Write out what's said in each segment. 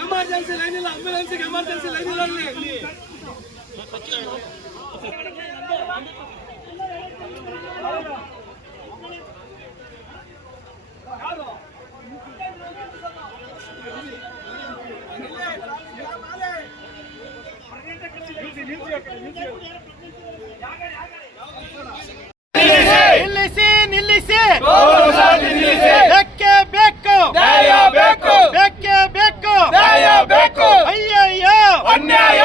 Emergency line ಇಲ್ಲ ಆಂಬ್ಯುಲೆನ್ಸ್ಗೆ emergency line ಇಲ್ಲ ಅಲ್ಲಿ ನಿಲ್ಲಿಸಿ ನಿಲ್ಲಿಸಿ. ಬೆಕ್ಕೆ ಬೇಕು. ಬೇಕು. ಬೆಕ್ಕೆ ಬೇಕು. ನ್ಯಾಯ ಬೇಕು. ಅಯ್ಯಯ್ಯೋ. ಅನ್ಯಾಯ.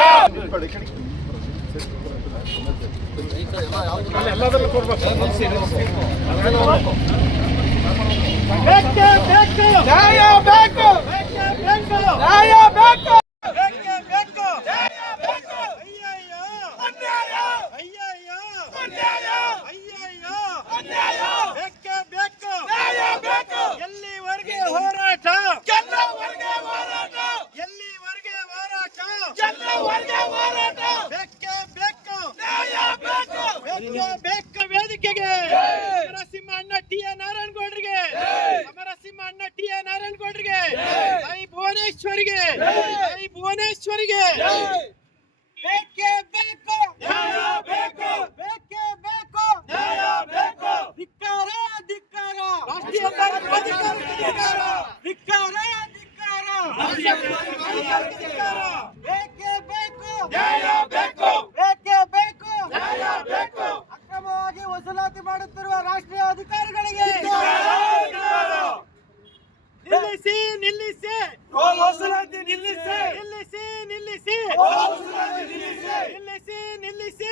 ಬೆಕ್ಕೆ ಬೇಕು ನ್ಯಾಯ ಬೇಕು ಬೆಕ್ಕೆ ಬೇಕು ನ್ಯಾಯ ಬೇಕು ಬೆಕ್ಕೆ ಬೇಕು ನ್ಯಾಯ ಬೇಕು ಅಯ್ಯಯ್ಯೋ ಅನ್ಯಾಯ ಅಯ್ಯಯ್ಯೋ ಅನ್ಯಾಯ ಅಯ್ಯಯ್ಯೋ ಅನ್ಯಾಯ ಬೆಕ್ಕೆ ಬೇಕು ನ್ಯಾಯ ಬೇಕು ಎಲ್ಲಿವರೆಗೆ ಹೋರಾಟ ಎಲ್ಲವರೆಗೆ ಹೋರಾಟ ಎಲ್ಲಿವರೆಗೆ ಹೋರಾಟ ಎಲ್ಲವರೆಗೆ ಹೋರಾಟ ಬೆಕ್ಕೆ ಬೇಕು ನ್ಯಾಯ ಬೇಕು ಬೆಕ್ಕೆ ಬೇಕು ವೇದಿಕೆಗೆ. ನರಸಿಂಹ ಅಣ್ಣ ಟಿ ಎ ನಾರಾಯಣಗೌಡರಿಗೆ. ಸಮರಸಿಂಹ ಅಣ್ಣ ಟಿ ಎ ನಾರಾಯಣಗೌಡರಿಗೆ. ಐ ಭುವನೇಶ್ವರಿಗೆ. ಐ ಭುವನೇಶ್ವರಿಗೆ. ಬೇಕೇ ಬೇಕು ನ್ಯಾಯ ಬೇಕು. ಬೇಕೇ ಬೇಕು ನ್ಯಾಯ ಬೇಕು. ಧಿಕ್ಕಾರ ಧಿಕ್ಕಾರ. ರಾಷ್ಟ್ರೀಯ ಪ್ರಾಧಿಕಾರಕ್ಕೆ ಧಿಕ್ಕಾರ ಧಿಕ್ಕಾರ ಧಿಕ್ಕಾರ. ರಾಷ್ಟ್ರೀಯ ಪ್ರಾಧಿಕಾರಕ್ಕೆ ಧಿಕ್ಕಾರ. ನ್ಯಾಯ ಬೇಕು. ಬೇಕೇ ಬೇಕು. ನ್ಯಾಯ ಬೇಕು. ಅಕ್ರಮವಾಗಿ ವಸೂಲಾತಿ ಮಾಡುತ್ತಿರುವ ರಾಷ್ಟ್ರೀಯ ಅಧಿಕಾರಿಗಳಿಗೆ. ನಿಲ್ಲಿಸಿ ನಿಲ್ಲಿಸಿ. ವಸೂಲಾತಿ ನಿಲ್ಲಿಸಿ. ನಿಲ್ಲಿಸಿ ನಿಲ್ಲಿಸಿ. ನಿಲ್ಲಿಸಿ. ನಿಲ್ಲಿಸಿ